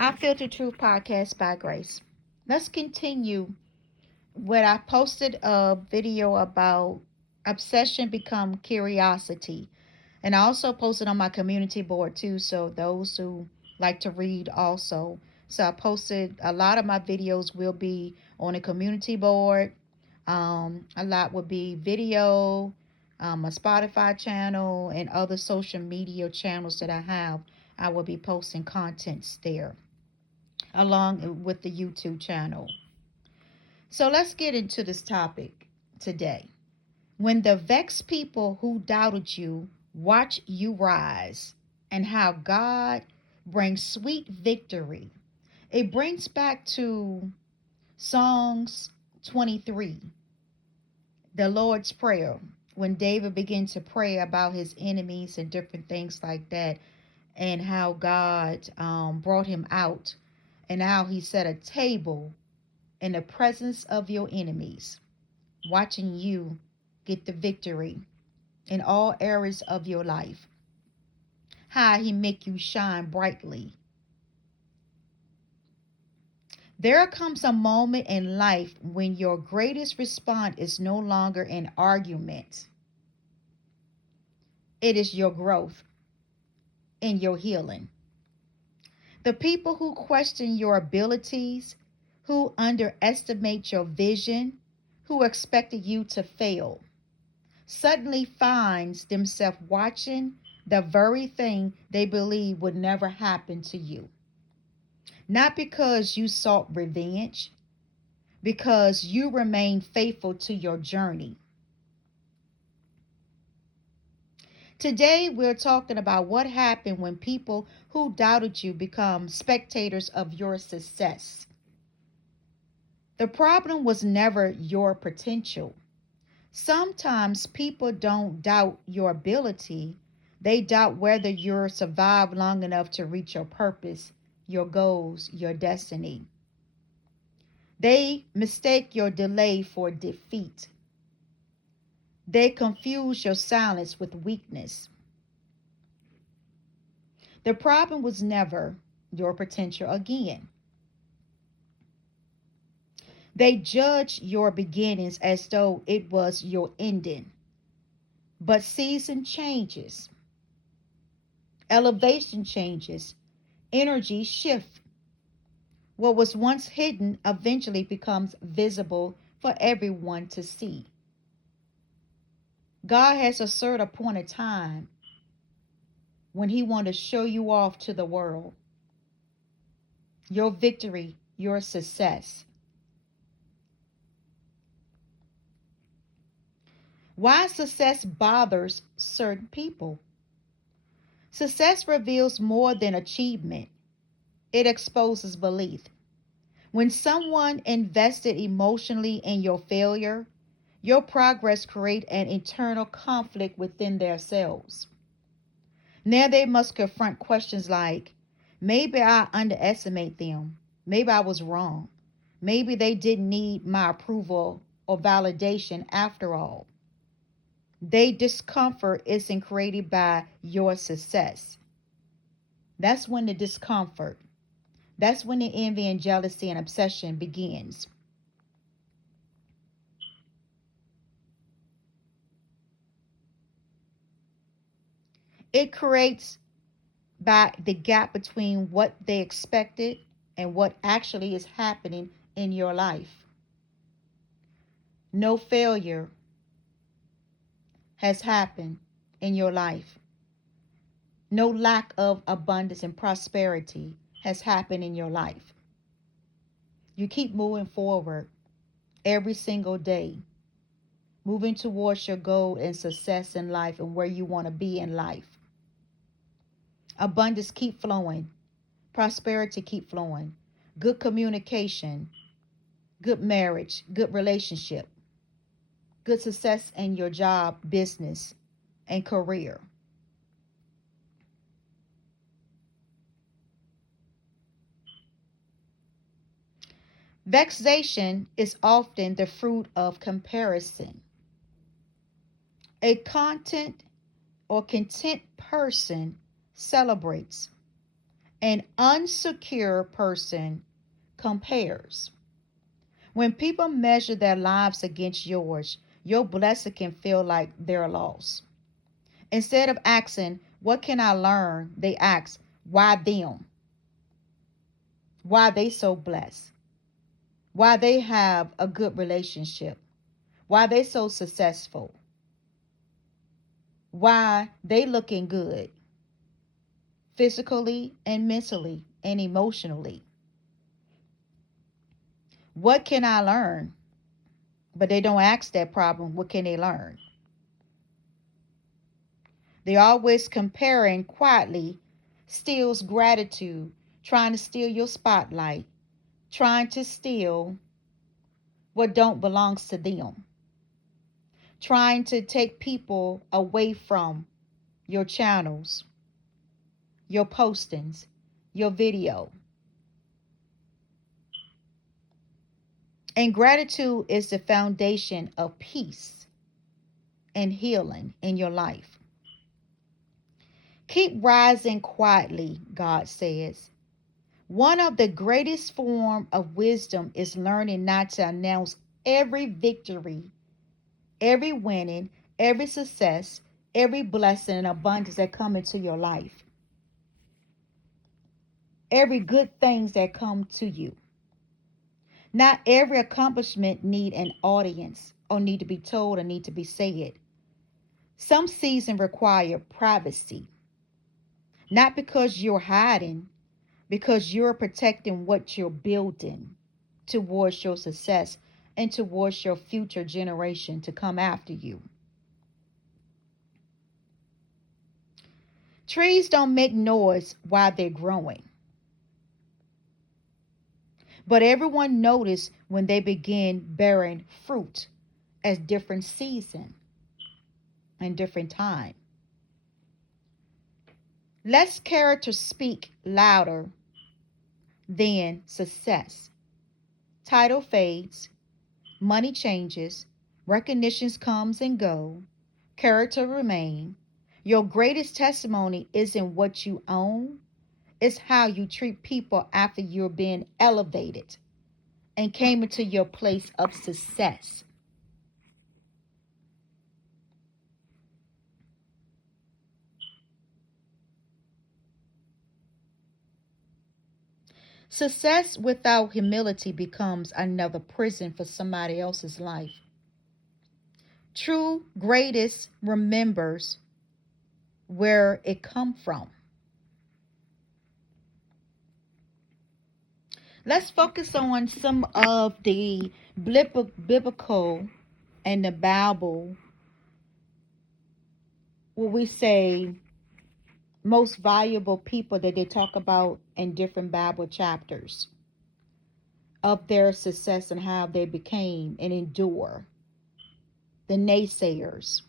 I Filter Truth Podcast by Grace. Let's continue what I posted a video about obsession become curiosity. And I also posted on my community board too, so those who like to read also. So I posted a lot of my videos will be on a community board. A lot will be video, a Spotify channel, and other social media channels that I have. I will be posting contents there along with the YouTube channel. So let's get into this topic today. When the vexed people who doubted you watch you rise, and how God brings sweet victory. It brings back to Psalms 23, the Lord's Prayer, when David began to pray about his enemies and different things like that, and how God brought him out, and how he set a table in the presence of your enemies, watching you get the victory in all areas of your life. How he make you shine brightly. There comes a moment in life when your greatest response is no longer an argument. It is your growth and your healing. The people who question your abilities, who underestimate your vision, who expected you to fail, suddenly finds themselves watching the very thing they believe would never happen to you. Not because you sought revenge, because you remain faithful to your journey. Today, we're talking about what happened when people who doubted you become spectators of your success. The problem was never your potential. Sometimes people don't doubt your ability, they doubt whether you'll survive long enough to reach your purpose, your goals, your destiny. They mistake your delay for defeat. They confuse your silence with weakness. The problem was never your potential again. They judged your beginnings as though it was your ending. But season changes, elevation changes, energy shifts. What was once hidden eventually becomes visible for everyone to see. God has a certain appointed time when He wants to show you off to the world. Your victory, your success. Why success bothers certain people? Success reveals more than achievement. It exposes belief. When someone invested emotionally in your failure, your progress creates an internal conflict within themselves. Now they must confront questions like, maybe I underestimate them. Maybe I was wrong. Maybe they didn't need my approval or validation after all. Their discomfort isn't created by your success. That's when the discomfort, that's when the envy and jealousy and obsession begins. It creates by the gap between what they expected and what actually is happening in your life. No failure has happened in your life. No lack of abundance and prosperity has happened in your life. You keep moving forward every single day, moving towards your goal and success in life and where you want to be in life. Abundance keep flowing, prosperity keep flowing, good communication, good marriage, good relationship, good success in your job, business, and career. Vexation is often the fruit of comparison. A content or content person celebrates, An unsecure person compares. When people measure their lives against yours, your blessing can feel like their loss. Instead of asking, "What can I learn?" they ask, "Why them? Why they so blessed? Why they have a good relationship? Why they so successful? Why they looking good physically and mentally and emotionally? What can I learn?" But they don't ask that problem, what can they learn? They're always comparing quietly, steals gratitude, trying to steal your spotlight, trying to steal what don't belongs to them, trying to take people away from your channels, your postings, your video. And gratitude is the foundation of peace and healing in your life. Keep rising quietly, God says. One of the greatest form of wisdom is learning not to announce every victory, every winning, every success, every blessing and abundance that come into your life. Every good things that come to you. Not every accomplishment need an audience or need to be told or need to be said. Some seasons require privacy. Not because you're hiding, because you're protecting what you're building towards your success and towards your future generation to come after you. Trees don't make noise while they're growing, but everyone notices when they begin bearing fruit at different season and different time. Let character speak louder than success. Title fades, money changes, recognitions comes and go, character remain. Your greatest testimony isn't what you own, it's how you treat people after you're being elevated and came into your place of success. Success without humility becomes another prison for somebody else's life. True greatest remembers where it come from. Let's focus on some of the biblical and the Bible, what we say most valuable people that they talk about in different Bible chapters of their success and how they became and endure. The naysayers,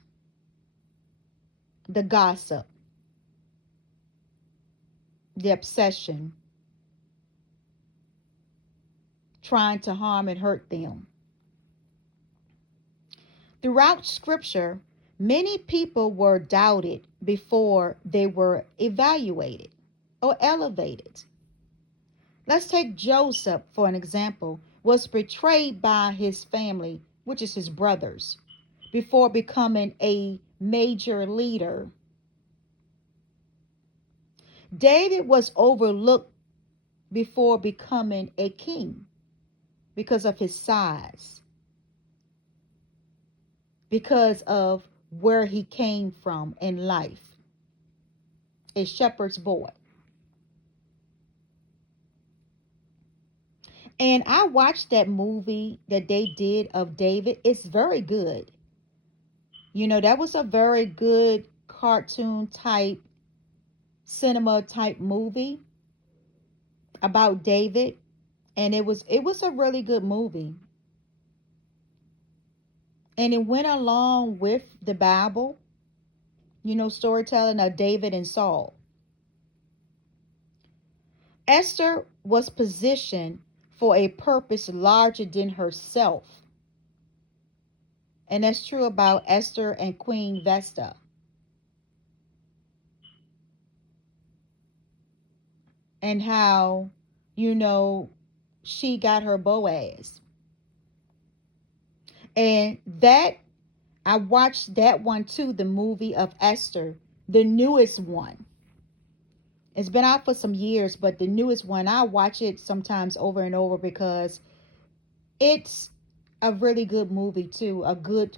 the gossip, the obsession, trying to harm and hurt them. Throughout scripture, many people were doubted before they were evaluated or elevated. Let's take Joseph for an example, was betrayed by his family, which is his brothers, before becoming a major leader. David was overlooked before becoming a king because of his size, because of where he came from in life, a shepherd's boy. And I watched that movie that they did of David. It's very good. That was a very good cartoon type, cinema type movie about David. And it was a really good movie. And it went along with the Bible, storytelling of David and Saul. Esther was positioned for a purpose larger than herself. And that's true about Esther and Queen Vesta. and how, you know, she got her Boaz. And that, I watched that one too, the movie of Esther, the newest one. It's been out for some years, but the newest one, I watch it sometimes over and over because it's a really good movie too, a good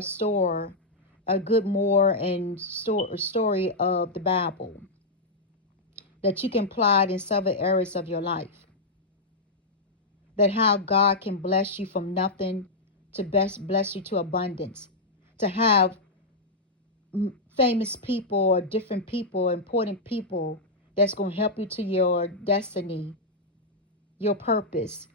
story, a good more and story of the Bible that you can apply it in several areas of your life. That how God can bless you from nothing to best bless you to abundance. To have famous people or different people, important people that's going to help you to your destiny, your purpose.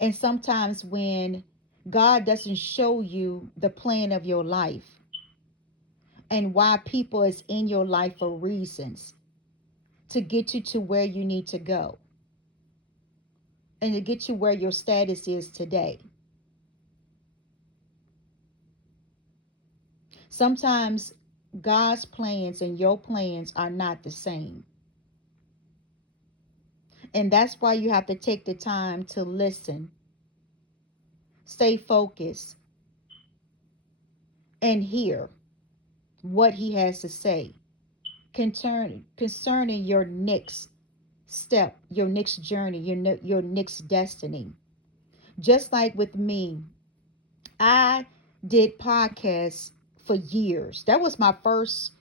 And sometimes when God doesn't show you the plan of your life and why people is in your life for reasons to get you to where you need to go and to get you where your status is today. Sometimes God's plans and your plans are not the same. And that's why you have to take the time to listen, stay focused, and hear what He has to say concerning your next step, your next journey, your next destiny. Just like with me, I did podcasts for years. That was my first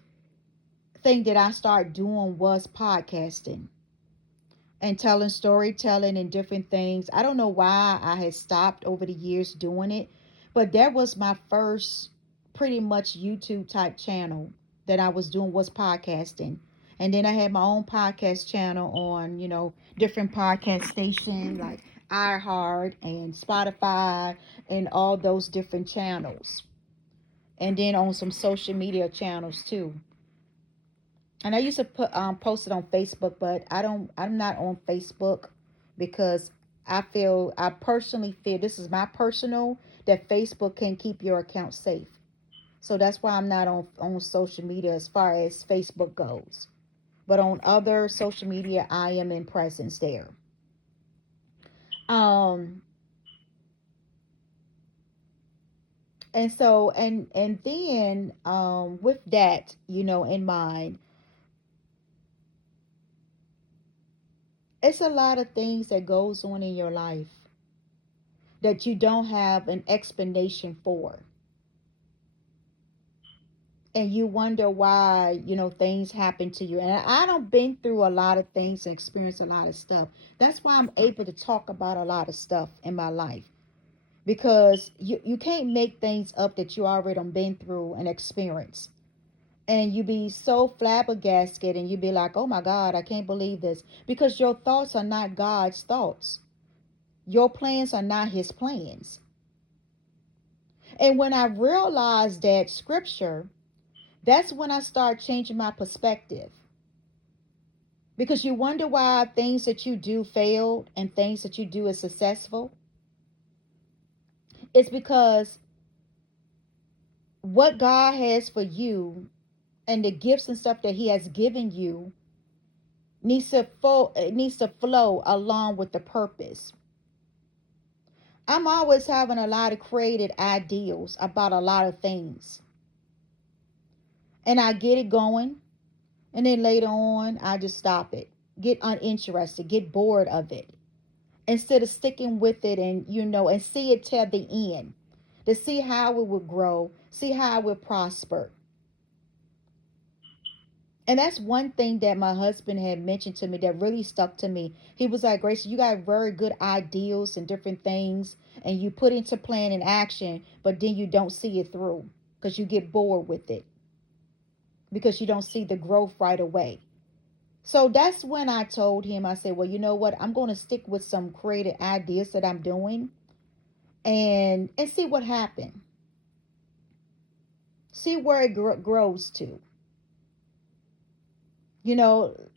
thing that I started doing was podcasting and telling storytelling and different things. I don't know why I had stopped over the years doing it, but that was my first pretty much YouTube type channel that I was doing was podcasting. And then I had my own podcast channel on, different podcast stations like iHeart and Spotify and all those different channels. And then on some social media channels too. And I used to post it on Facebook, but I'm not on Facebook because I personally feel this is my personal that Facebook can keep your account safe. So that's why I'm not on social media as far as Facebook goes. But on other social media, I am in presence there. Um, and so and then with that, in mind, it's a lot of things that goes on in your life that you don't have an explanation for. And you wonder why, things happen to you. And I don't been through a lot of things and experienced a lot of stuff. That's why I'm able to talk about a lot of stuff in my life. Because you can't make things up that you already done been through and experienced. And you be so flabbergasted and you be like, oh my God, I can't believe this. Because your thoughts are not God's thoughts. Your plans are not his plans. And when I realized that scripture, that's when I start changing my perspective. Because you wonder why things that you do failed and things that you do is successful. It's because what God has for you and the gifts and stuff that he has given you needs to flow along with the purpose. I'm always having a lot of creative ideals about a lot of things. And I get it going. And then later on, I just stop it. Get uninterested. Get bored of it. Instead of sticking with it and see it till the end. To see how it would grow. See how it would prosper. And that's one thing that my husband had mentioned to me that really stuck to me. He was like, Grace, you got very good ideals and different things, and you put into plan and action, but then you don't see it through because you get bored with it because you don't see the growth right away. So that's when I told him, I said, well, you know what? I'm going to stick with some creative ideas that I'm doing and see what happens. See where it grows to.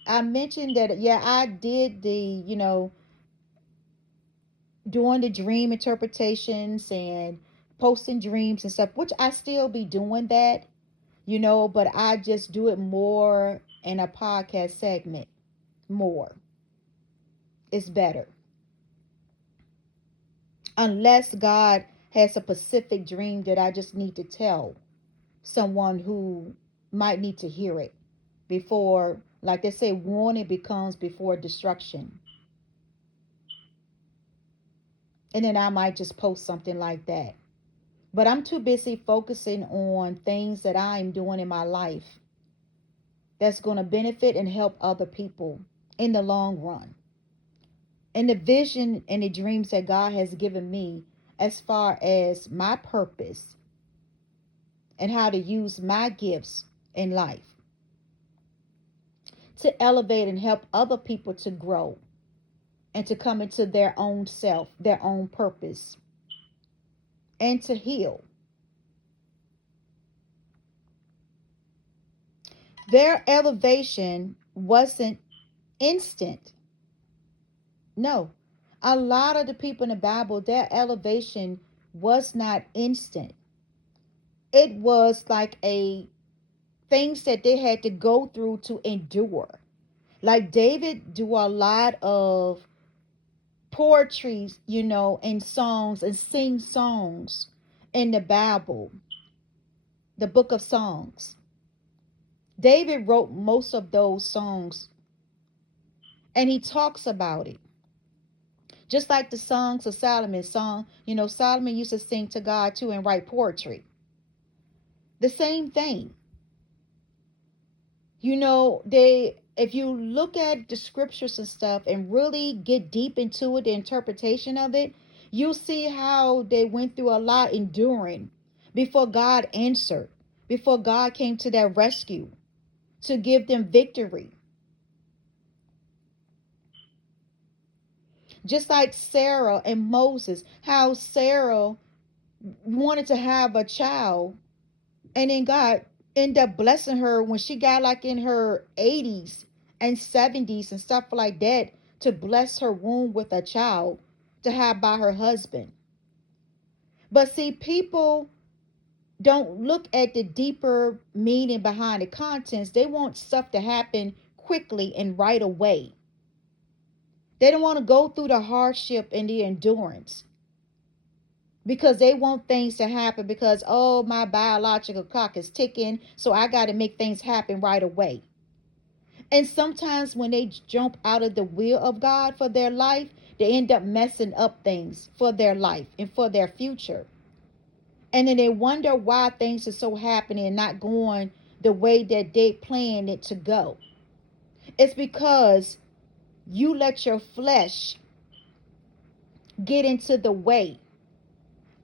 I mentioned that, yeah, I did doing the dream interpretations and posting dreams and stuff, which I still be doing that, but I just do it more in a podcast segment. More. It's better. Unless God has a specific dream that I just need to tell someone who might need to hear it before, like they say, warning becomes before destruction. And then I might just post something like that. But I'm too busy focusing on things that I'm doing in my life that's going to benefit and help other people in the long run. And the vision and the dreams that God has given me as far as my purpose and how to use my gifts in life to elevate and help other people to grow and to come into their own self, their own purpose, and to heal. Their elevation wasn't instant. No. A lot of the people in the Bible, their elevation was not instant. It was like a things that they had to go through to endure. Like David do a lot of poetry, and songs and sing songs in the Bible, the book of Songs. David wrote most of those songs and he talks about it. Just like the songs of Solomon Solomon used to sing to God too and write poetry. The same thing. They if you look at the scriptures and stuff and really get deep into it, the interpretation of it, you'll see how they went through a lot enduring before God answered, before God came to their rescue to give them victory. Just like Sarah and Moses, how Sarah wanted to have a child, and then God ended up blessing her when she got like in her 80s and 70s and stuff like that, to bless her womb with a child to have by her husband. But see, people don't look at the deeper meaning behind the contents. They want stuff to happen quickly and right away. They don't want to go through the hardship and the endurance because they want things to happen because, oh, my biological clock is ticking, so I got to make things happen right away. And sometimes when they jump out of the will of God for their life, they end up messing up things for their life and for their future. And then they wonder why things are so happening and not going the way that they planned it to go. It's because you let your flesh get into the way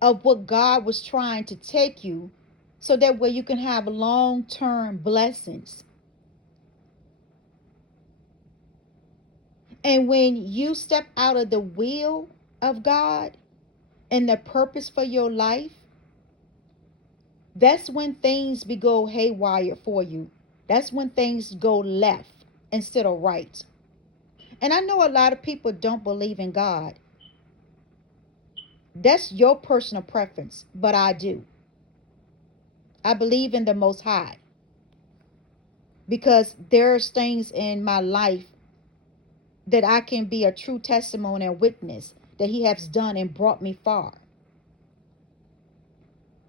of what God was trying to take you, so that way you can have long-term blessings. And when you step out of the will of God and the purpose for your life, that's when things go haywire for you. That's when things go left instead of right. And I know a lot of people don't believe in God. That's your personal preference, but I do. I believe in the Most High because there's things in my life that I can be a true testimony and witness that He has done and brought me far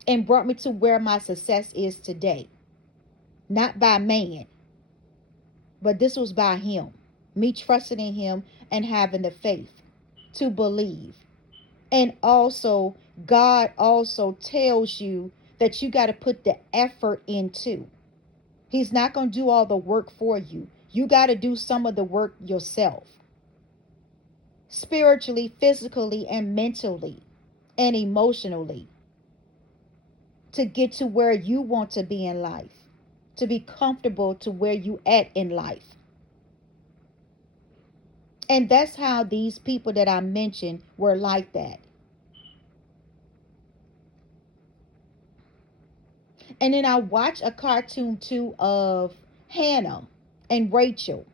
and brought me to where my success is today. Not by man, but this was by Him. Me trusting in Him and having the faith to believe. And also, God also tells you that you got to put the effort into. He's not going to do all the work for you. You got to do some of the work yourself. Spiritually, physically, and mentally, and emotionally, to get to where you want to be in life, to be comfortable to where you at in life. And that's how these people that I mentioned were like that. And then I watched a cartoon too of Hannah and Rachel.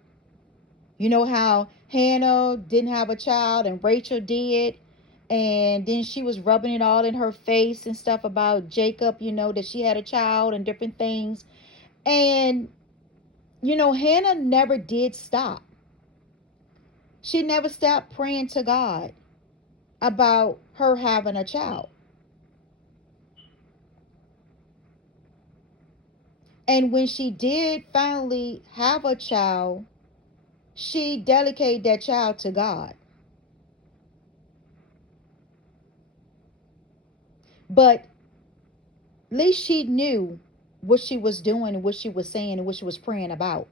You know how Hannah didn't have a child and Rachel did? And then she was rubbing it all in her face and stuff about Jacob, that she had a child and different things. And, Hannah never did stop. She never stopped praying to God about her having a child. And when she did finally have a child, she dedicated that child to God. But at least she knew what she was doing and what she was saying and what she was praying about.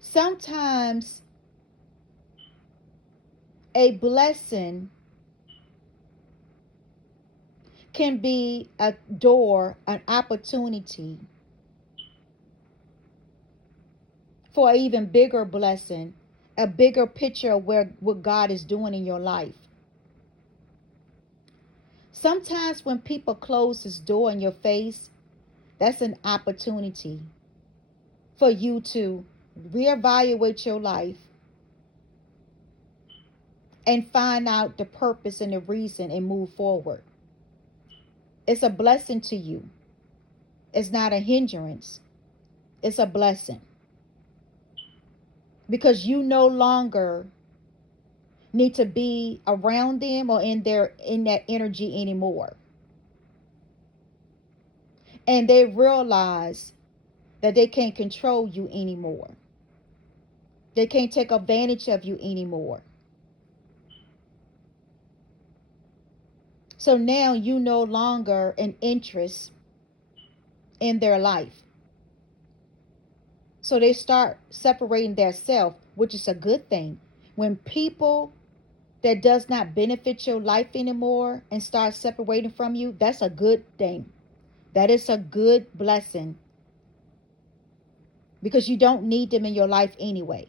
Sometimes a blessing can be a door, an opportunity for an even bigger blessing, a bigger picture of what God is doing in your life. Sometimes when people close this door in your face, that's an opportunity for you to reevaluate your life and find out the purpose and the reason and move forward. It's a blessing to you. It's not a hindrance. It's a blessing. Because you no longer need to be around them or in that energy anymore. And they realize that they can't control you anymore. They can't take advantage of you anymore. So now you no longer an interest in their life. So they start separating their self, which is a good thing. When people that does not benefit your life anymore and start separating from you, that's a good thing. That is a good blessing because you don't need them in your life anyway.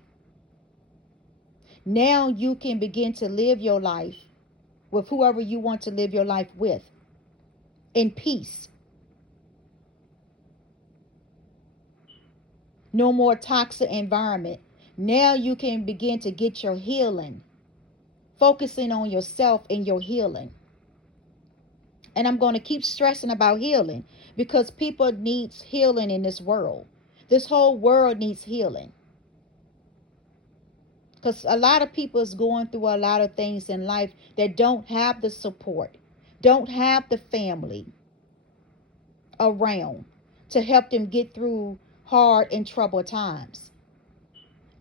Now you can begin to live your life with whoever you want to live your life with in peace. No more toxic environment. Now you can begin to get your healing, focusing on yourself and your healing. And I'm going to keep stressing about healing because people needs healing in this world. This whole world needs healing. Because a lot of people is going through a lot of things in life that don't have the support, don't have the family around to help them get through hard and troubled times.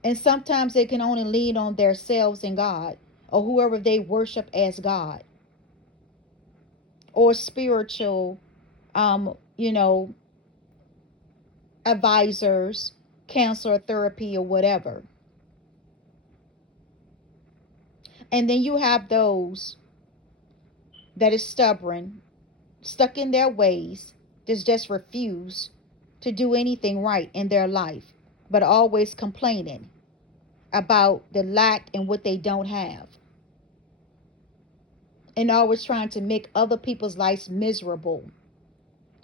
And sometimes they can only lean on themselves and God or whoever they worship as God or spiritual, um, you know, advisors, counselor, therapy, or whatever. And then you have those that is stubborn, stuck in their ways, just refuse to do anything right in their life, but always complaining about the lack and what they don't have. And always trying to make other people's lives miserable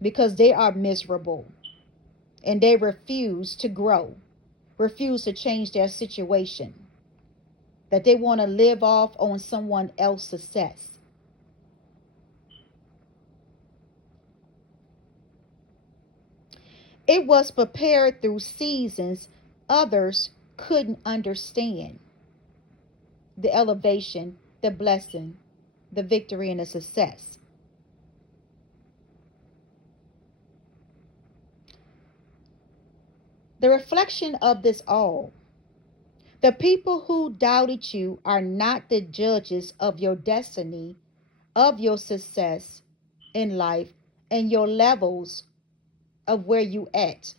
because they are miserable and they refuse to grow, refuse to change their situation, that they want to live off on someone else's success. It was prepared through seasons others couldn't understand. The elevation, the blessing, the victory, and the success. The reflection of this all. The people who doubted you are not the judges of your destiny, of your success in life, and your levels of where you at.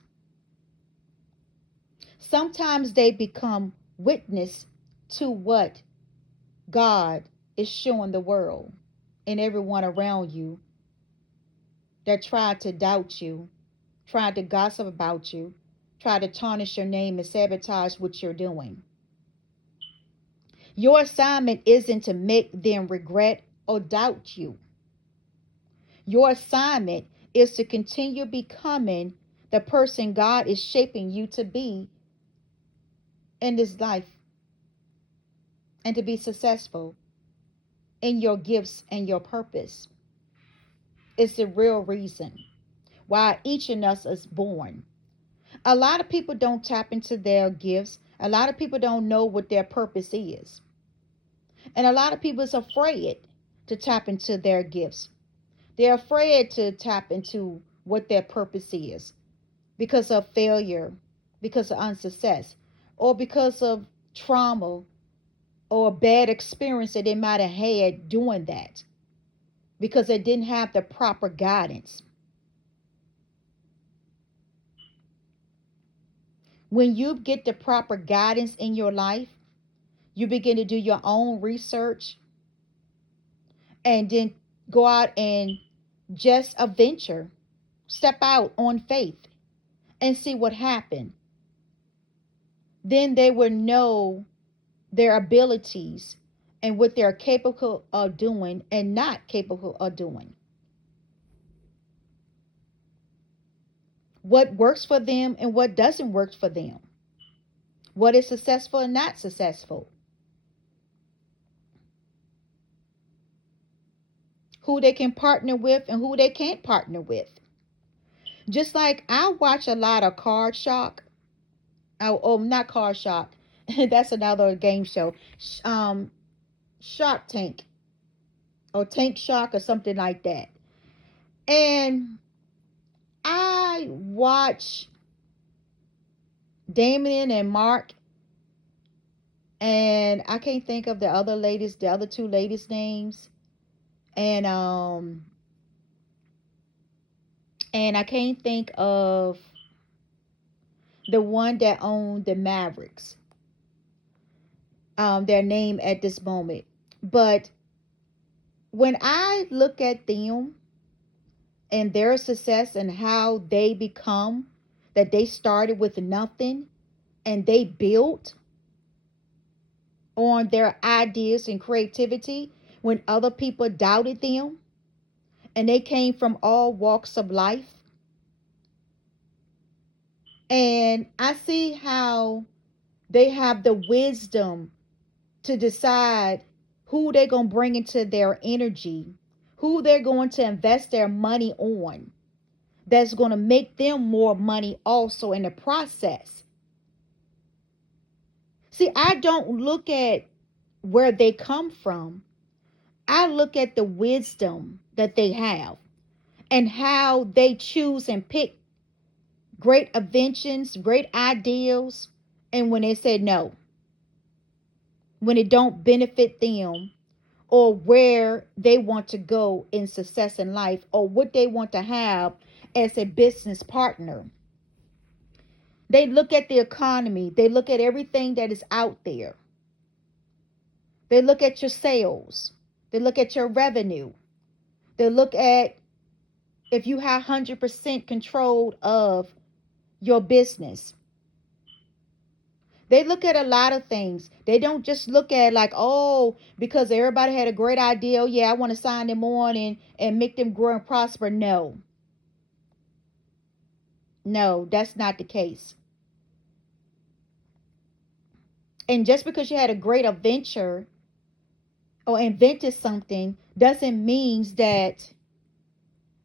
Sometimes they become witness to what God is showing the world and everyone around you that tried to doubt you, tried to gossip about you, tried to tarnish your name and sabotage what you're doing. Your assignment isn't to make them regret or doubt you. Your assignment is to continue becoming the person God is shaping you to be in this life and to be successful in your gifts and your purpose. It's the real reason why each of us is born. A lot of people don't tap into their gifts. A lot of people don't know what their purpose is. And a lot of people is afraid to tap into their gifts. They're afraid to tap into what their purpose is because of failure, because of unsuccess, or because of trauma or a bad experience that they might have had doing that because they didn't have the proper guidance. When you get the proper guidance in your life, you begin to do your own research and then go out and just adventure, step out on faith and see what happened. Then they will know their abilities and what they're capable of doing and not capable of doing. What works for them and what doesn't work for them. What is successful and not successful. Who they can partner with and who they can't partner with. Just like I watch a lot of Card Shock. Oh, not Card Shock. That's another game show. Shark Tank or Tank Shark or something like that. And I watch Damien and Mark, and I can't think of the other two ladies' names, and I can't think of the one that owned the Mavericks, their name at this moment. But when I look at them and their success and how they become, that they started with nothing and they built on their ideas and creativity when other people doubted them, and they came from all walks of life. And I see how they have the wisdom to decide who they're going to bring into their energy, who they're going to invest their money on, that's going to make them more money also in the process. See, I don't look at where they come from. I look at the wisdom that they have and how they choose and pick great inventions, great ideals, and when they say no, when it don't benefit them or where they want to go in success in life or what they want to have as a business partner. They look at the economy. They look at everything that is out there. They look at your sales. They look at your revenue. They look at if you have 100% control of your business. They look at a lot of things. They don't just look at like, oh, because everybody had a great idea. Oh, yeah, I want to sign them on and make them grow and prosper. No. No, that's not the case. And just because you had a great adventure or invented something doesn't mean that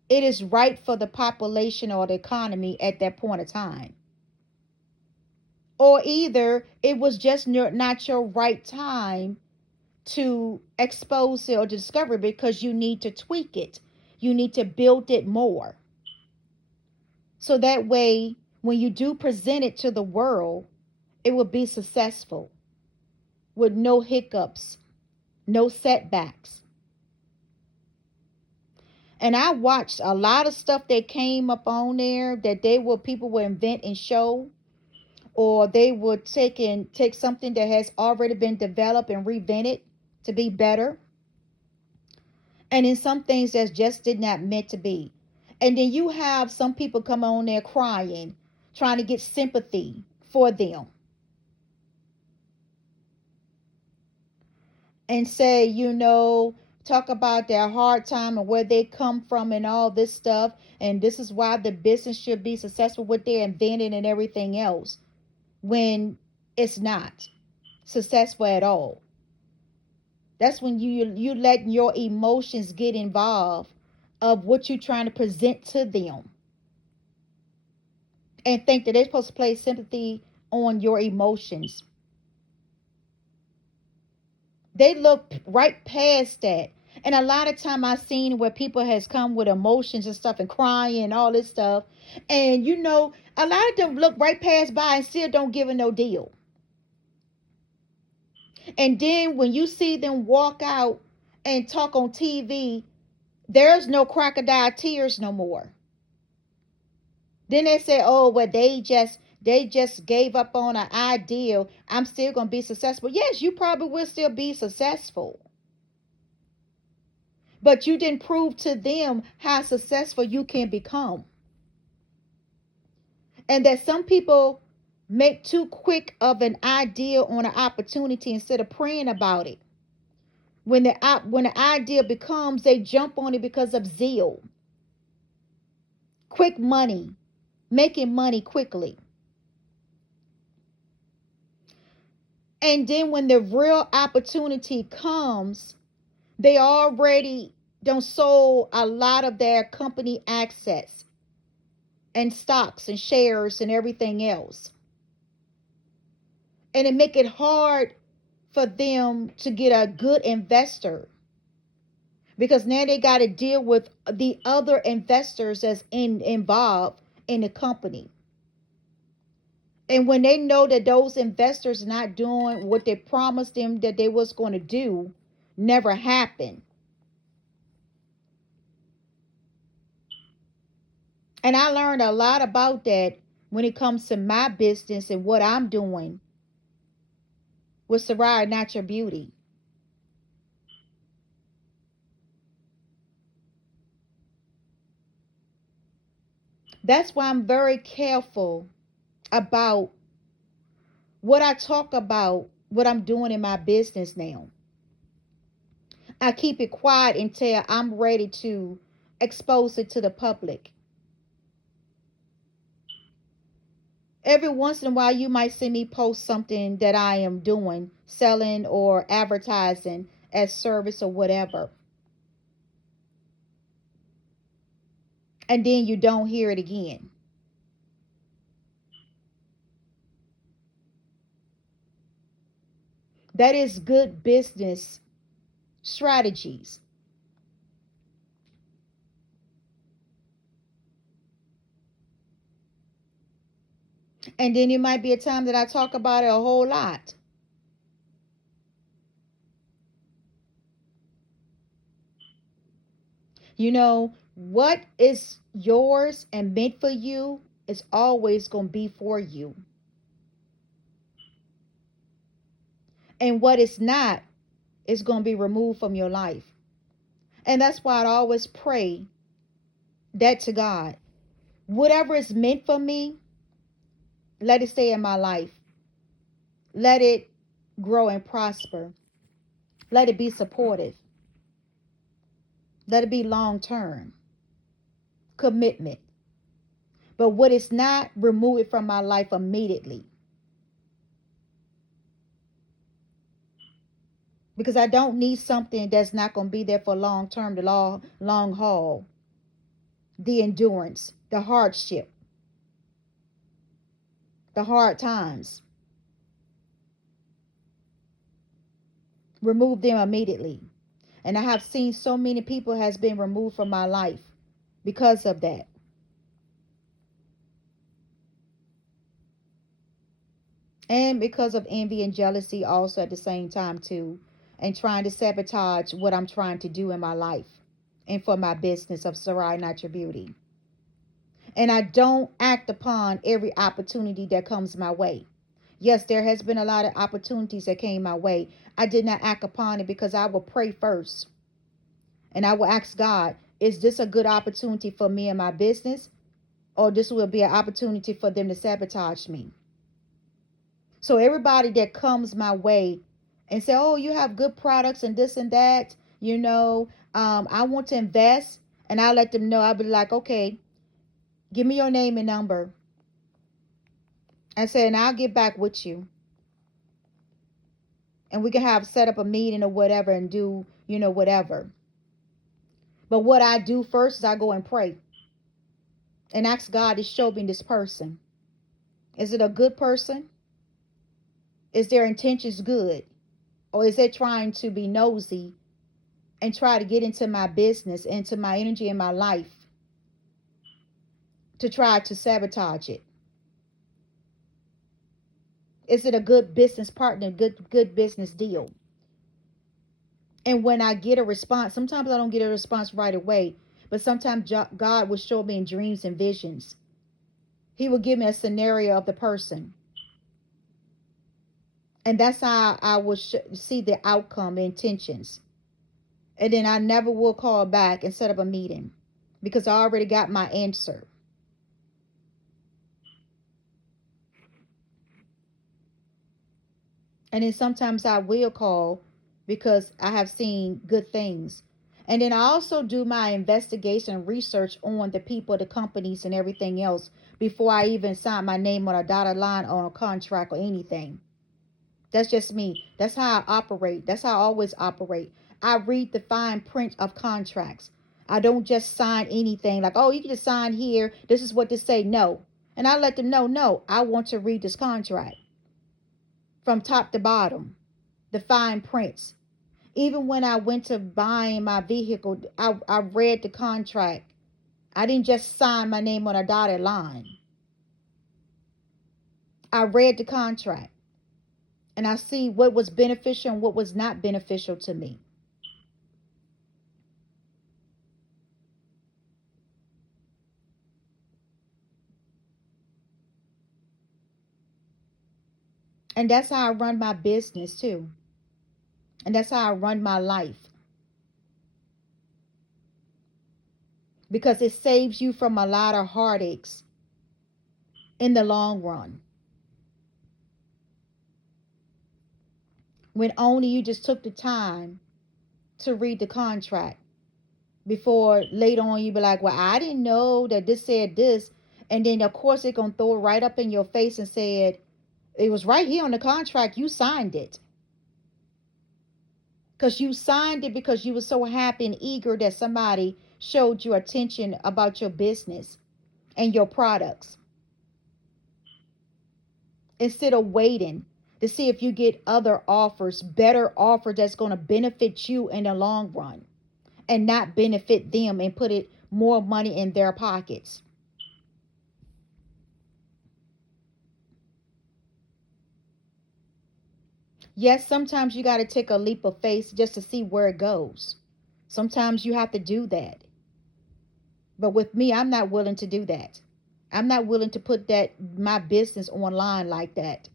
it is right for the population or the economy at that point of time. Or either it was just not your right time to expose it or discover it because you need to tweak it. You need to build it more. So that way, when you do present it to the world, it will be successful with no hiccups, no setbacks. And I watched a lot of stuff that came up on there that people would invent and show, or they would take something that has already been developed and reinvent it to be better. And in some things that just did not meant to be. And then you have some people come on there crying, trying to get sympathy for them. And say, talk about their hard time and where they come from and all this stuff. And this is why the business should be successful, what they're inventing and everything else. When it's not successful at all. That's when you let your emotions get involved of what you're trying to present to them, and think that they're supposed to place sympathy on your emotions. They look right past that. And a lot of time I've seen where people has come with emotions and stuff and crying and all this stuff. And a lot of them look right past by and still don't give it no deal. And then when you see them walk out and talk on TV, there's no crocodile tears no more. Then they say, "Oh, well, they just gave up on an ideal. I'm still gonna be successful." Yes, you probably will still be successful, but you didn't prove to them how successful you can become. And that some people make too quick of an idea on an opportunity instead of praying about it. When the idea becomes, they jump on it because of zeal, quick money, making money quickly. And then when the real opportunity comes, they already don't sold a lot of their company assets and stocks and shares and everything else. And it make it hard for them to get a good investor, because now they got to deal with the other investors that's involved in the company. And when they know that those investors not doing what they promised them that they was going to do, never happened. And I learned a lot about that when it comes to my business and what I'm doing with Sarai Natural Beauty. That's why I'm very careful about what I talk about, what I'm doing in my business now. I keep it quiet until I'm ready to expose it to the public. Every once in a while, you might see me post something that I am doing, selling or advertising as service or whatever. And then you don't hear it again. That is good business strategies. And then it might be a time that I talk about it a whole lot. What is yours and meant for you is always going to be for you. And what is not is going to be removed from your life. And that's why I always pray that to God. Whatever is meant for me, let it stay in my life. Let it grow and prosper. Let it be supportive. Let it be long term commitment. But what is not, remove it from my life immediately. Because I don't need something that's not going to be there for long term, the long haul, the endurance, the hardship, the hard times. Remove them immediately. And I have seen so many people has been removed from my life because of that. And because of envy and jealousy also at the same time too, and trying to sabotage what I'm trying to do in my life and for my business of Sarai Natural Beauty. And I don't act upon every opportunity that comes my way. Yes, there has been a lot of opportunities that came my way. I did not act upon it because I will pray first. And I will ask God, is this a good opportunity for me and my business? Or this will be an opportunity for them to sabotage me? So everybody that comes my way and say, "Oh, you have good products and this and that," I want to invest, and I let them know. I'll be like, "Okay, give me your name and number." I said, and I'll get back with you. and we can have set up a meeting or whatever and do, whatever. But what I do first is I go and pray and ask God to show me this person. Is it a good person? Is their intentions good? Or is it trying to be nosy and try to get into my business, into my energy in my life, to try to sabotage it? Is it a good business partner, good business deal? And when I get a response, sometimes I don't get a response right away, but sometimes God will show me in dreams and visions. He will give me a scenario of the person. And that's how I will see the outcome, the intentions. And then I never will call back and set up a meeting because I already got my answer. And then sometimes I will call because I have seen good things. And then I also do my investigation and research on the people, the companies, and everything else before I even sign my name on a dotted line on a contract or anything. That's just me. That's how I operate. That's how I always operate. I read the fine print of contracts. I don't just sign anything like, oh, you can just sign here. This is what they say. No. And I let them know, no, I want to read this contract from top to bottom, the fine prints. Even when I went to buying my vehicle, I read the contract. I didn't just sign my name on a dotted line. I read the contract and I see what was beneficial and what was not beneficial to me. And that's how I run my business too. And that's how I run my life because it saves you from a lot of heartaches in the long run. When only you just took the time to read the contract before later on you be like, well, I didn't know that this said this. And then of course they're gonna throw it right up in your face and said, it was right here on the contract, you signed it. Because you signed it because you were so happy and eager that somebody showed you attention about your business and your products. Instead of waiting to see if you get other offers, better offers that's going to benefit you in the long run and not benefit them and put it more money in their pockets. Yes, sometimes you got to take a leap of faith just to see where it goes. Sometimes you have to do that. But with me, I'm not willing to do that. I'm not willing to put that my business online like that.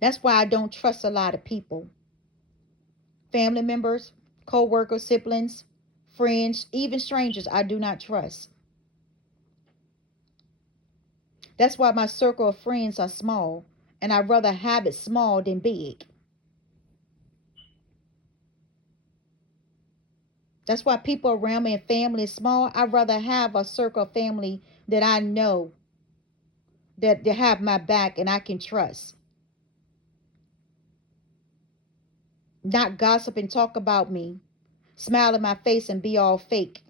That's why I don't trust a lot of people. Family members, co-workers, siblings, friends, even strangers I do not trust. That's why my circle of friends are small, and I'd rather have it small than big. That's why people around me and family is small. I'd rather have a circle of family that I know that they have my back and I can trust. Not gossip and talk about me, smile in my face and be all fake.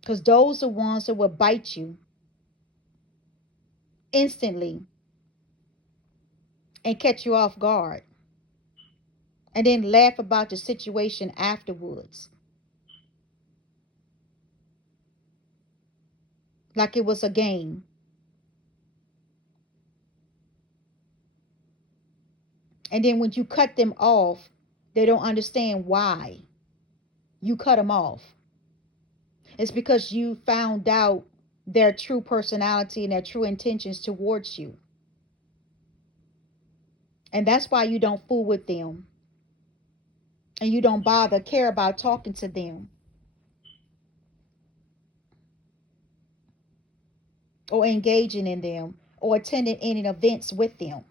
Because those are ones that will bite you instantly and catch you off guard and then laugh about the situation afterwards like it was a game. And then when you cut them off, they don't understand why you cut them off. It's because you found out their true personality and their true intentions towards you. And that's why you don't fool with them and you don't bother care about talking to them or engaging in them or attending any events with them.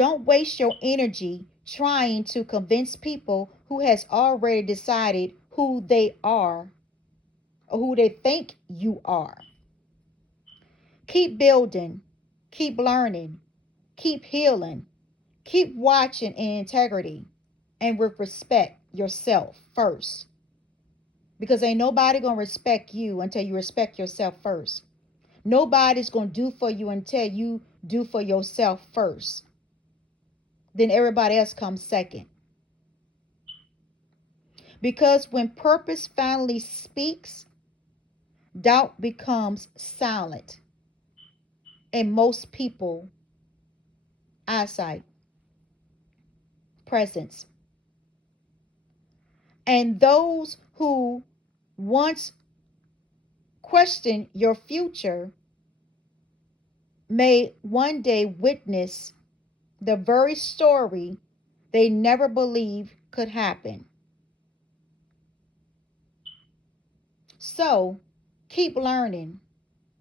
Don't waste your energy trying to convince people who has already decided who they are or who they think you are. Keep building, keep learning, keep healing, keep watching in integrity and with respect yourself first. Because ain't nobody going to respect you until you respect yourself first. Nobody's going to do for you until you do for yourself first. Then everybody else comes second. Because when purpose finally speaks, doubt becomes silent in most people eyesight, presence. And those who once questioned your future may one day witness the very story they never believed could happen. So keep learning,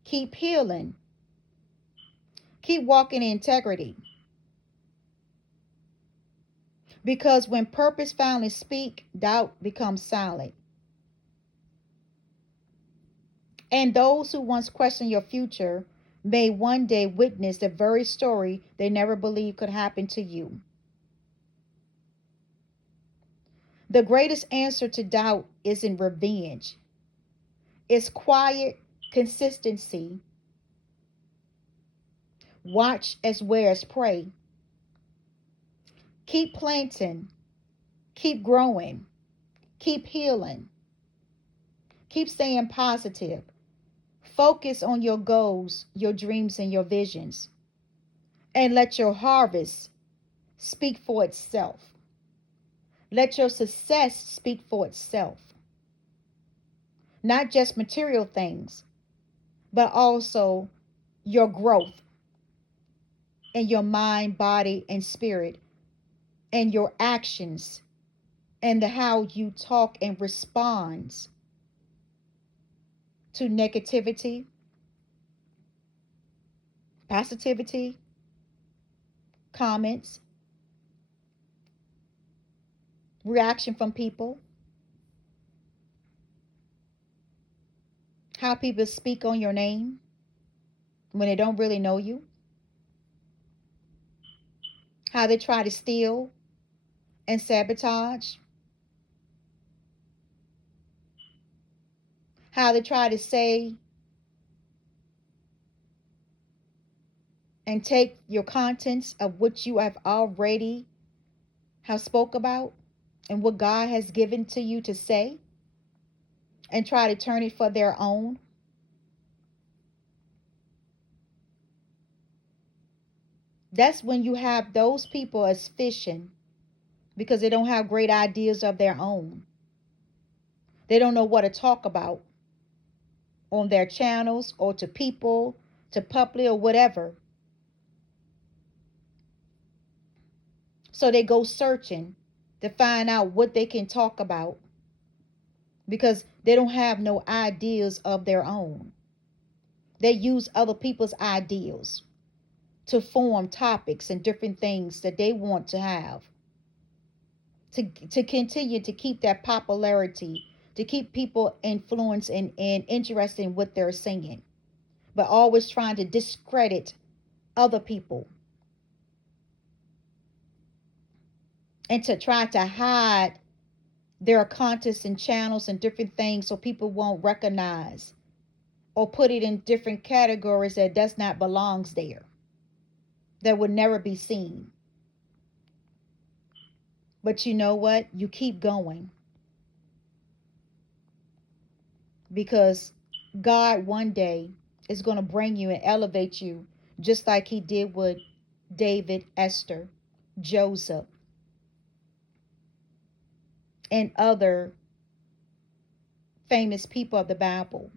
keep healing, keep walking in integrity. Because when purpose finally speaks, doubt becomes silent. And those who once questioned your future may one day witness the very story they never believed could happen to you. The greatest answer to doubt isn't revenge. It's quiet consistency. Watch as well as pray. Keep planting. Keep growing. Keep healing. Keep staying positive. Focus on your goals, your dreams, and your visions. And let your harvest speak for itself. Let your success speak for itself. Not just material things, but also your growth in your mind, body, and spirit, and your actions, and how you talk and respond to negativity, positivity, comments, reaction from people, how people speak on your name when they don't really know you, how they try to steal and sabotage, how they try to say and take your contents of what you have already have spoke about and what God has given to you to say and try to turn it for their own. That's when you have those people as fishing because they don't have great ideas of their own. They don't know what to talk about on their channels or to people, to public or whatever. So they go searching to find out what they can talk about because they don't have no ideas of their own. They use other people's ideas to form topics and different things that they want to have. To continue to keep that popularity, to keep people influenced and interested in what they're saying, but always trying to discredit other people and to try to hide their contents and channels and different things so people won't recognize or put it in different categories that does not belongs there, that would never be seen. But you know what? You keep going because God one day is going to bring you and elevate you just like he did with David, Esther, Joseph, and other famous people of the Bible.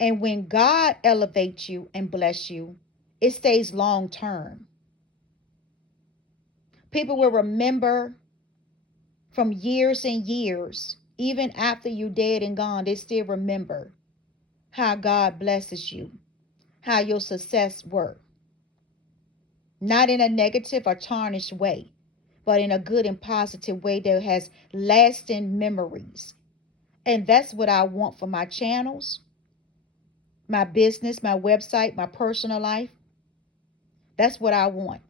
And when God elevates you and bless you, it stays long term. People will remember from years and years, even after you're dead and gone, they still remember how God blesses you, how your success worked. not in a negative or tarnished way, but in a good and positive way that has lasting memories. And that's what I want for my channels, my business, my website, my personal life. That's what I want.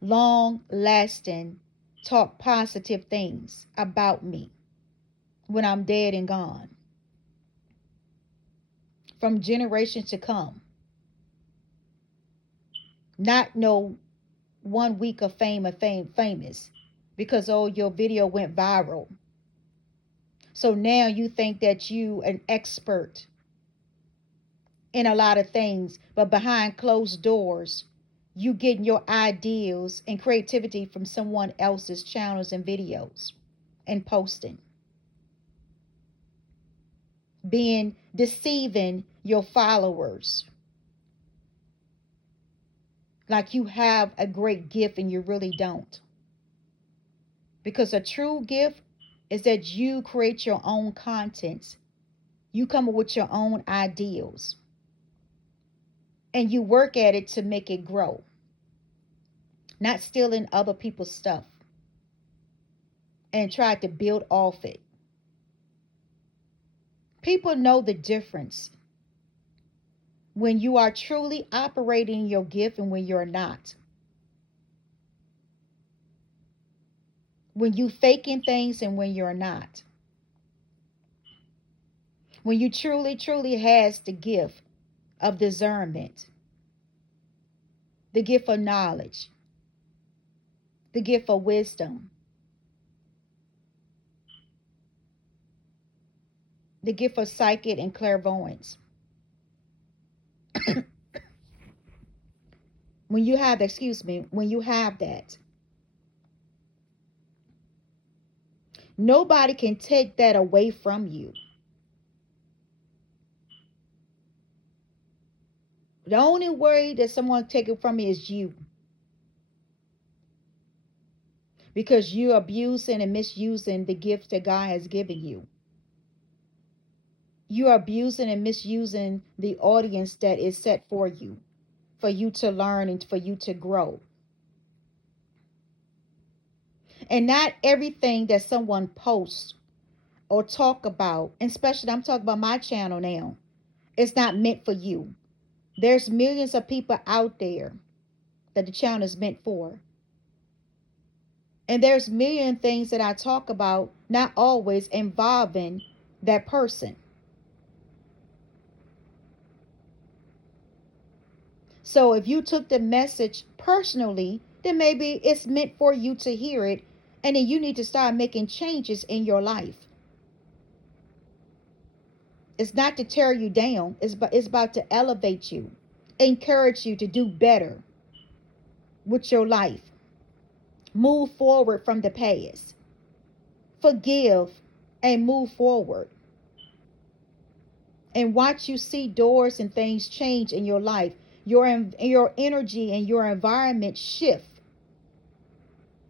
Long lasting, talk positive things about me when I'm dead and gone from generations to come. Not no 1 week of fame or famous because oh your video went viral. So now you think that you an expert in a lot of things, but behind closed doors, you getting your ideas and creativity from someone else's channels and videos and posting. Being deceiving your followers like you have a great gift and you really don't. Because a true gift is that you create your own contents. You come up with your own ideals and you work at it to make it grow, not stealing other people's stuff and try to build off it. People know the difference when you are truly operating your gift and when you're not. When you faking things and when you're not. When you truly has the gift of discernment, the gift of knowledge, the gift of wisdom, the gift of psychic and clairvoyance. When you have, when you have that, nobody can take that away from you. The only way that someone take it from you is you. Because you're abusing and misusing the gifts that God has given you. You're abusing and misusing the audience that is set for you to learn and for you to grow. And not everything that someone posts or talk about, and especially I'm talking about my channel now, it's not meant for you. There's millions of people out there that the channel is meant for. And there's million things that I talk about, not always involving that person. So if you took the message personally, then maybe it's meant for you to hear it. And then you need to start making changes in your life. It's not to tear you down. It's about to elevate you, encourage you to do better with your life. Move forward from the past. Forgive and move forward. And watch you see doors and things change in your life. Your energy and your environment shift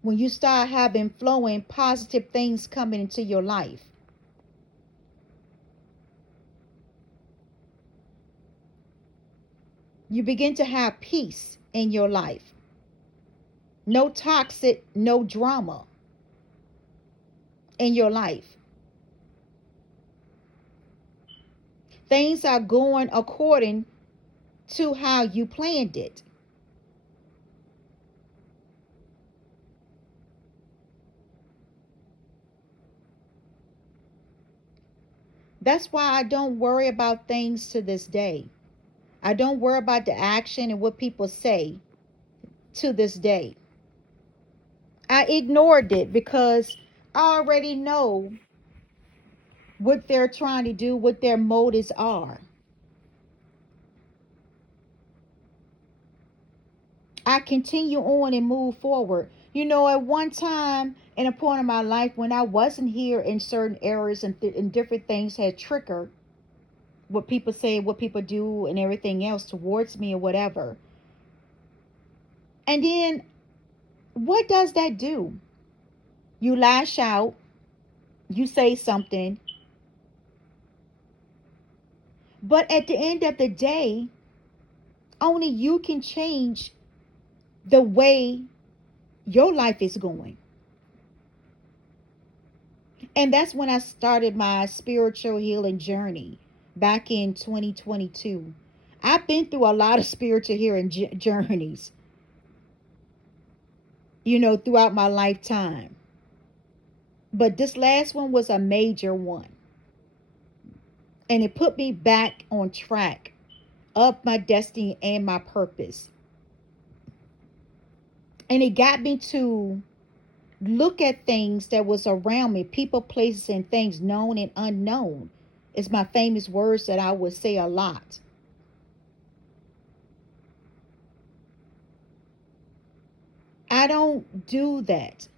when you start having flowing positive things coming into your life. You begin to have peace in your life. No toxic, no drama in your life. Things are going according to how you planned it. That's why I don't worry about things to this day. I don't worry about the action and what people say to this day. I ignored it because I already know what they're trying to do, what their motives are. I continue on and move forward. You know, at one time in a point in my life when I wasn't here in certain areas and different things had triggered what people say, what people do, and everything else towards me or whatever. And then what does that do? You lash out, you say something, but at the end of the day, only you can change the way your life is going. And that's when I started my spiritual healing journey back in 2022. I've been through a lot of spiritual healing journeys, throughout my lifetime. But this last one was a major one. And it put me back on track of my destiny and my purpose. And it got me to look at things that was around me, people, places, and things known and unknown. It's my famous words that I would say a lot. I don't do that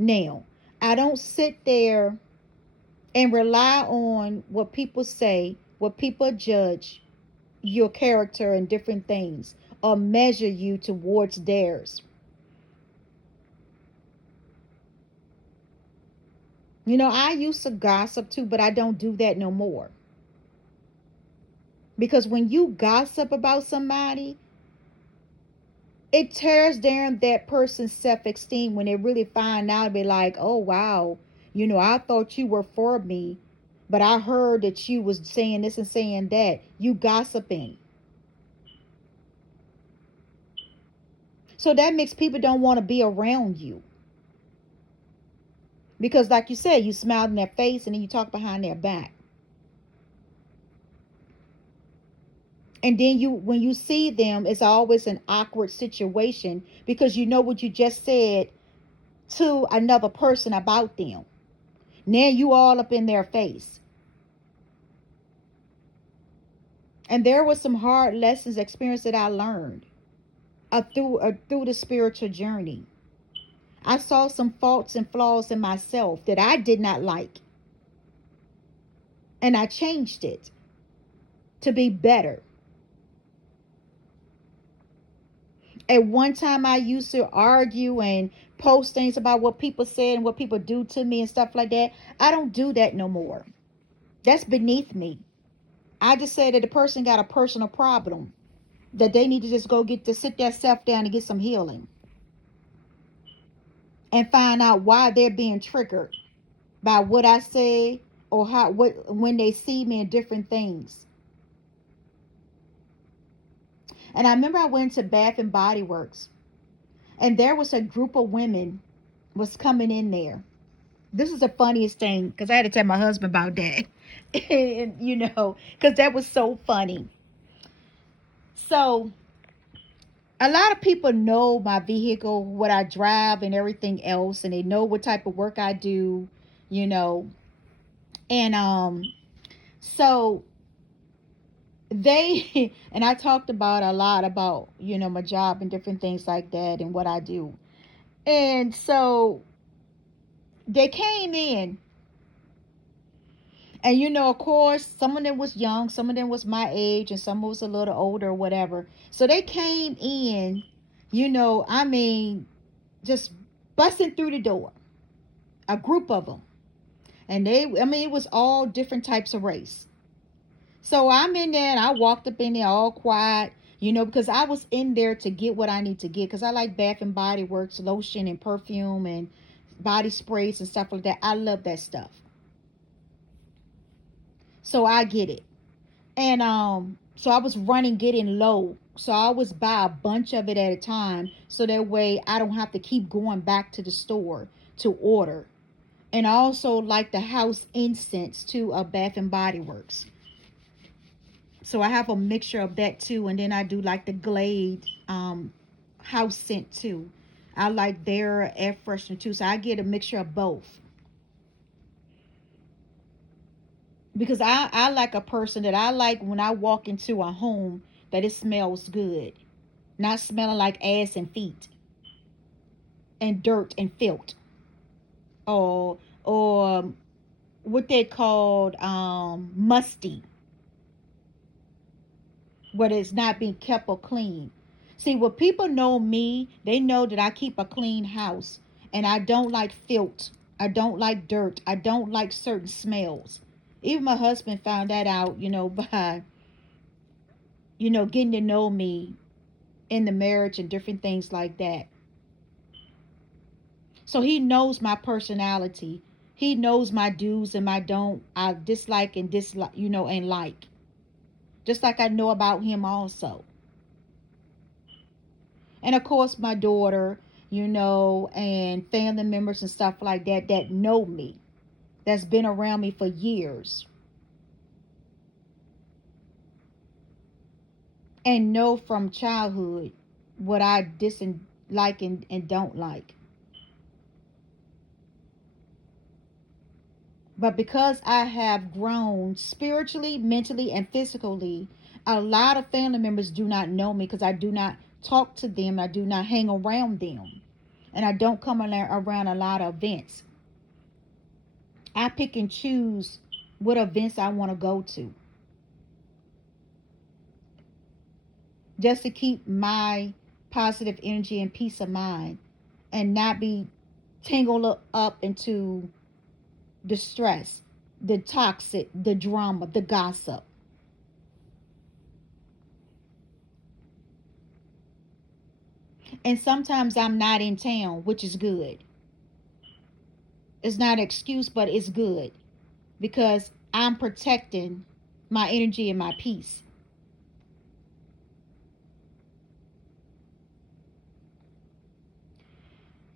now. I don't sit there and rely on what people say, what people judge your character and different things, or measure you towards theirs. I used to gossip too, but I don't do that no more. Because when you gossip about somebody, it tears down that person's self-esteem when they really find out, be like, oh wow, I thought you were for me, but I heard that you was saying this and saying that. You gossiping. So that makes people don't want to be around you. Because like you said, you smile in their face and then you talk behind their back. And then when you see them, it's always an awkward situation because you know what you just said to another person about them. Now you all up in their face. And there was some hard lessons, experience that I learned through the spiritual journey. I saw some faults and flaws in myself that I did not like. And I changed it to be better. At one time, I used to argue and post things about what people said and what people do to me and stuff like that. I don't do that no more. That's beneath me. I just say that the person got a personal problem that they need to just go get to sit their self down and get some healing and find out why they're being triggered by what I say or when they see me in different things. And I remember I went to Bath and Body Works, and there was a group of women was coming in there. This is the funniest thing because I had to tell my husband about that. And, because that was so funny. So a lot of people know my vehicle, what I drive and everything else, and they know what type of work I do, you know. And so they and I talked about a lot about, my job and different things like that and what I do. And so they came in, and of course, some of them was young, some of them was my age, and some was a little older or whatever. So they came in, I mean, just busting through the door, a group of them. And it was all different types of race. So I'm in there and I walked up in there all quiet, because I was in there to get what I need to get. Because I like Bath and Body Works lotion and perfume and body sprays and stuff like that. I love that stuff. So I get it. And so I was running, getting low. So I always buy a bunch of it at a time. So that way I don't have to keep going back to the store to order. And I also like the house incense too of Bath and Body Works. So I have a mixture of that too. And then I do like the Glade house scent too. I like their air freshener too. So I get a mixture of both. Because I like a person that I like when I walk into a home that it smells good. Not smelling like ass and feet and dirt and filth. Or what they called musty, where it's not being kept or clean. See, when people know me, they know that I keep a clean house and I don't like filth. I don't like dirt. I don't like certain smells. Even my husband found that out, by, getting to know me in the marriage and different things like that. So he knows my personality. He knows my do's and my don't. I dislike and dislike, and like. Just like I know about him also. And of course, my daughter, and family members and stuff like that that know me, that's been around me for years, and know from childhood what I dislike and don't like. But because I have grown spiritually, mentally, and physically, a lot of family members do not know me because I do not talk to them. I do not hang around them. And I don't come around a lot of events. I pick and choose what events I want to go to just to keep my positive energy and peace of mind and not be tangled up into the stress, the toxic, the drama, the gossip. And sometimes I'm not in town, which is good. It's not an excuse, but it's good because I'm protecting my energy and my peace.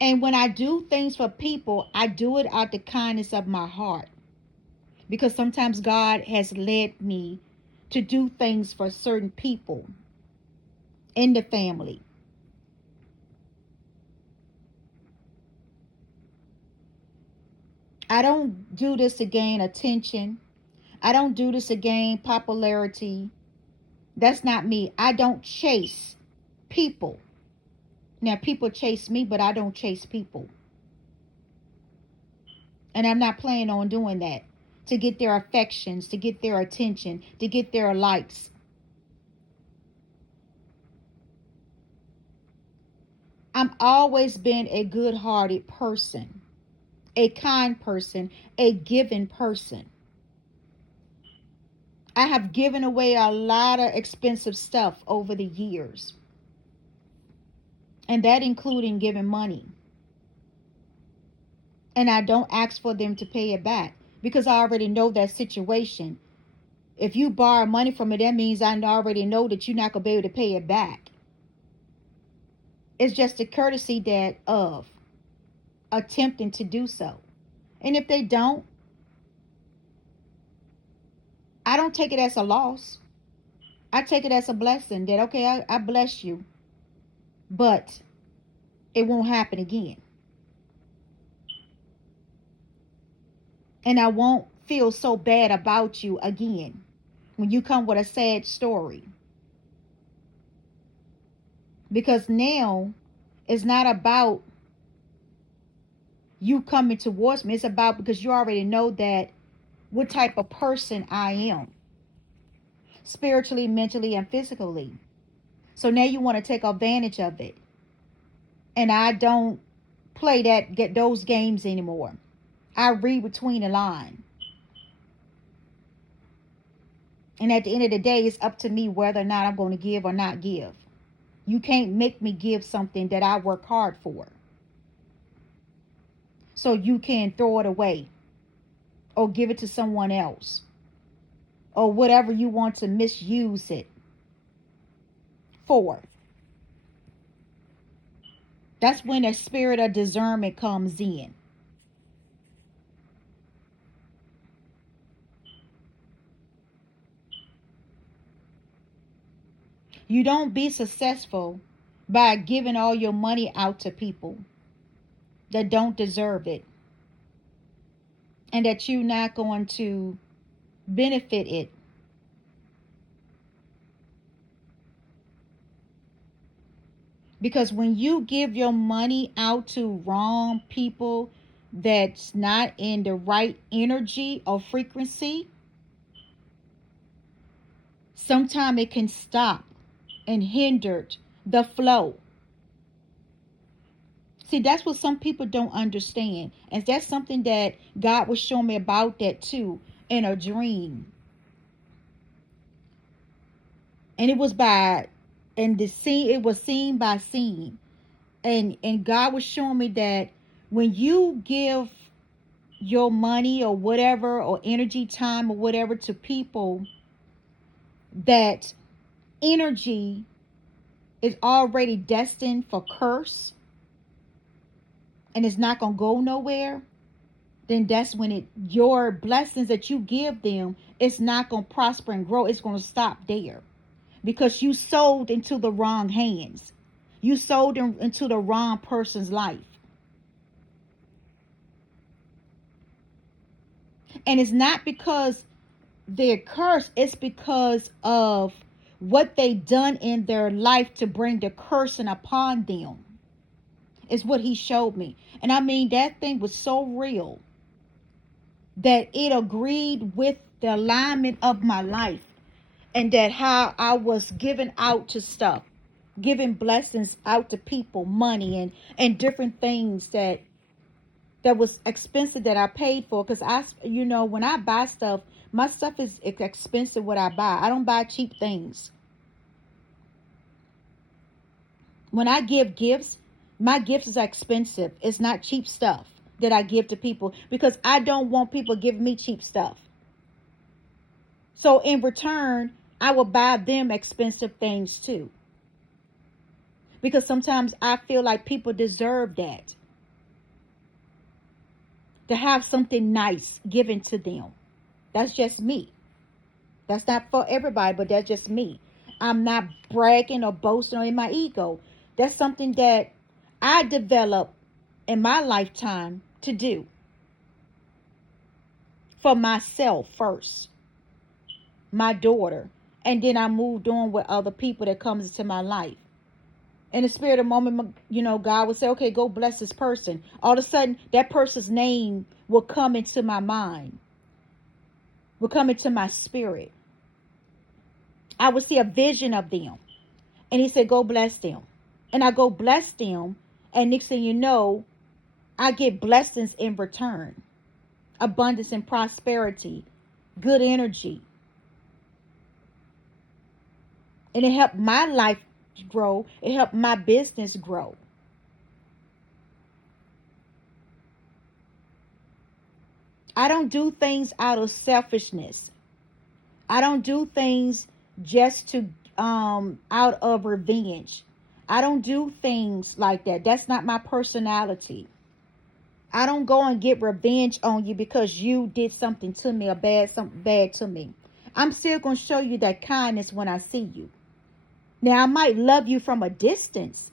And when I do things for people, I do it out the kindness of my heart because sometimes God has led me to do things for certain people in the family. I don't do this to gain attention. I don't do this to gain popularity. That's not me. I don't chase people. Now, people chase me, but I don't chase people. And I'm not planning on doing that to get their affections, to get their attention, to get their likes. I'm always been a good hearted person, a kind person, a giving person. I have given away a lot of expensive stuff over the years, and that including giving money. And I don't ask for them to pay it back because I already know that situation. If you borrow money from me, that means I already know that you're not going to be able to pay it back. It's just a courtesy that of attempting to do so. And if they don't, I don't take it as a loss. I take it as a blessing that, okay, I bless you, but it won't happen again. And I won't feel so bad about you again when you come with a sad story. Because now it's not about you coming towards me. It's about because you already know that what type of person I am spiritually, mentally, and physically. So now you want to take advantage of it. And I don't play get those games anymore. I read between the line. And at the end of the day, it's up to me whether or not I'm going to give or not give. You can't make me give something that I work hard for. So you can throw it away or give it to someone else or whatever you want to misuse it for. That's when the spirit of discernment comes in. You don't be successful by giving all your money out to people that don't deserve it and that you're not going to benefit it. Because when you give your money out to wrong people that's not in the right energy or frequency, sometimes it can stop and hinder the flow. See, that's what some people don't understand. And that's something that God was showing me about that too in a dream. And it was by And the scene, it was scene by scene. And God was showing me that when you give your money or whatever, or energy, time, or whatever, to people, that energy is already destined for curse and it's not going to go nowhere, then that's when your blessings that you give them, it's not going to prosper and grow. It's going to stop there because you sold into the wrong hands. You sold into the wrong person's life. And it's not because they're cursed, it's because of what they done in their life to bring the cursing upon them, is what he showed me. And I mean, that thing was so real that it agreed with the alignment of my life, and that how I was giving out to stuff, giving blessings out to people, money and different things that was expensive that I paid for. Because when I buy stuff, my stuff is expensive. What I buy, I don't buy cheap things. When I give gifts, my gifts are expensive. It's not cheap stuff that I give to people, because I don't want people giving me cheap stuff. So in return, I will buy them expensive things too, because sometimes I feel like people deserve that, to have something nice given to them. That's just me. That's not for everybody, but that's just me. I'm not bragging or boasting or in my ego. That's something that I developed in my lifetime to do for myself first, my daughter, and then I moved on with other people that comes into my life. In the spirit of the moment, God would say, okay, go bless this person. All of a sudden, that person's name will come into my mind, will come into my spirit. I would see a vision of them. And he said, go bless them. And I go bless them. And next thing you know, I get blessings in return. Abundance and prosperity, good energy. And it helped my life grow. It helped my business grow. I don't do things out of selfishness. I don't do things just to out of revenge. I don't do things like that. That's not my personality. I don't go and get revenge on you because you did something to me, or something bad to me. I'm still going to show you that kindness when I see you. Now, I might love you from a distance,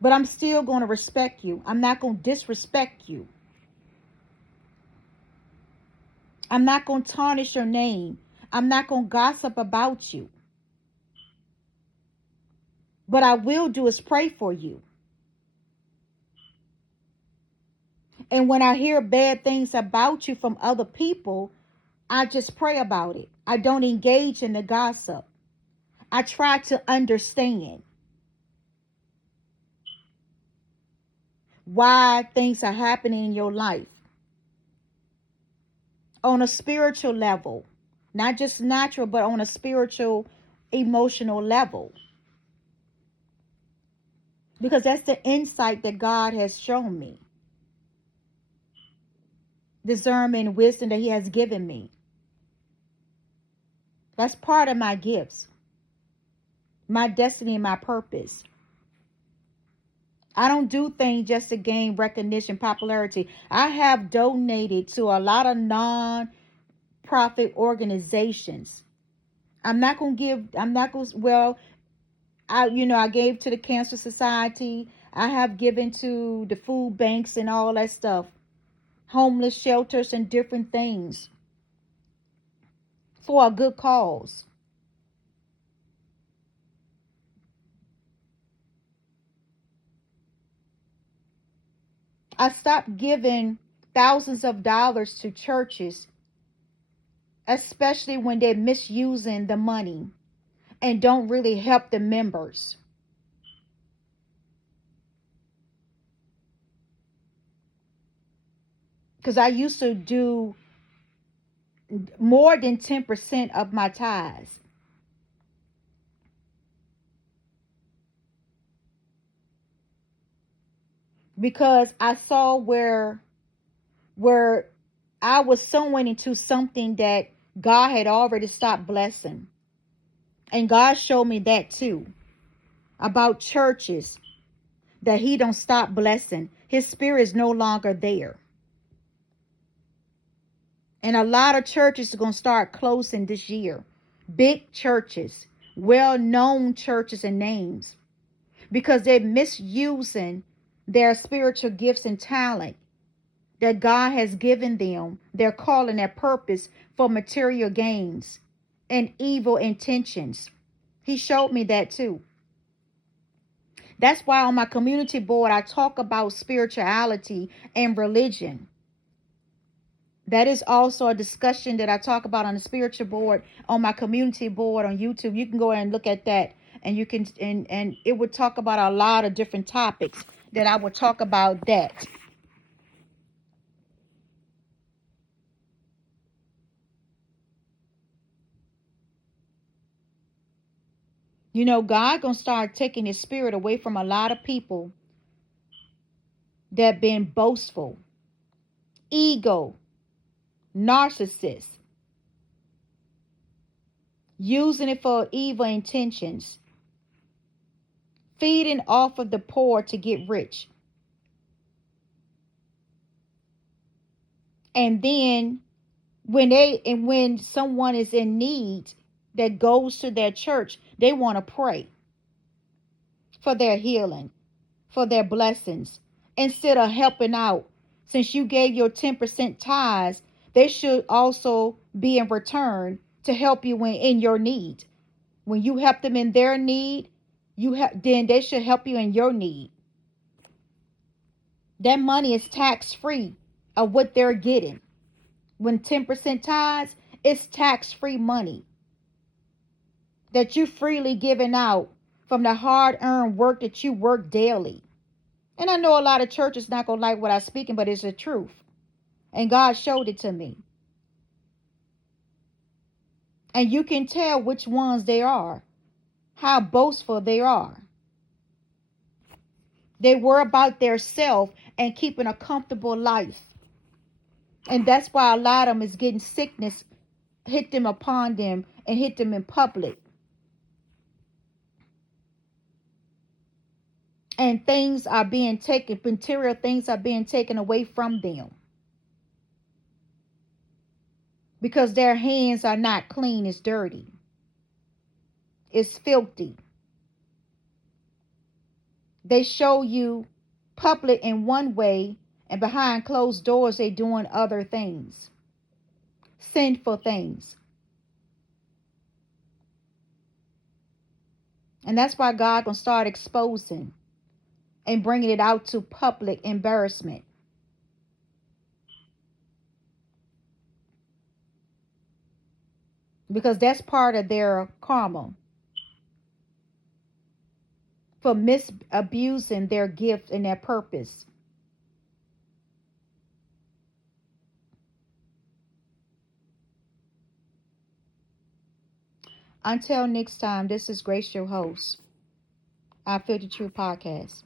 but I'm still going to respect you. I'm not going to disrespect you. I'm not going to tarnish your name. I'm not going to gossip about you. What I will do is pray for you. And when I hear bad things about you from other people, I just pray about it. I don't engage in the gossip. I try to understand why things are happening in your life on a spiritual level, not just natural, but on a spiritual, emotional level. Because that's the insight that God has shown me, discernment and wisdom that He has given me. That's part of my gifts, my destiny, and my purpose. I don't do things just to gain recognition, popularity. I have donated to a lot of non-profit organizations. I'm not going to, well, I gave to the Cancer Society. I have given to the food banks and all that stuff, homeless shelters and different things for a good cause. I stopped giving thousands of dollars to churches, especially when they're misusing the money and don't really help the members. Because I used to do more than 10% of my tithes. because I saw where I was sowing into something that God had already stopped blessing. And God showed me that too, about churches that he don't stop blessing. His spirit is no longer there. And a lot of churches are going to start closing this year. Big churches, well-known churches and names, because they're misusing their spiritual gifts and talent that God has given them, their calling, their purpose for material gains and evil intentions. He showed me that too. That's why on my community board, I talk about spirituality and religion. That is also a discussion that I talk about on the spiritual board, on my community board on YouTube. You can go and look at that, and you can and it would talk about a lot of different topics that I would talk about that. You know, God gonna start taking his spirit away from a lot of people that been boastful, ego, narcissists, using it for evil intentions, feeding off of the poor to get rich. And then when someone is in need that goes to their church, they want to pray for their healing, for their blessings, instead of helping out. Since you gave your 10% tithes, they should also be in return to help you when in your need. When you help them in their need, then they should help you in your need. That money is tax free of what they're getting. When 10% tithes, it's tax free money that you freely giving out from the hard earned work that you work daily. And I know a lot of churches not gonna like what I'm speaking, but it's the truth. And God showed it to me. And you can tell which ones they are, how boastful they are. They were about their self and keeping a comfortable life. And that's why a lot of them is getting sickness hit them upon them and hit them in public. And things are being taken, material things are being taken away from them because their hands are not clean, it's dirty, it's filthy. They show you public in one way, and behind closed doors they doing other things, sinful things. And that's why God gonna start exposing and bringing it out to public embarrassment. Because that's part of their karma for misabusing their gift and their purpose. Until next time, this is Grace, your host. I Feel the Truth podcast.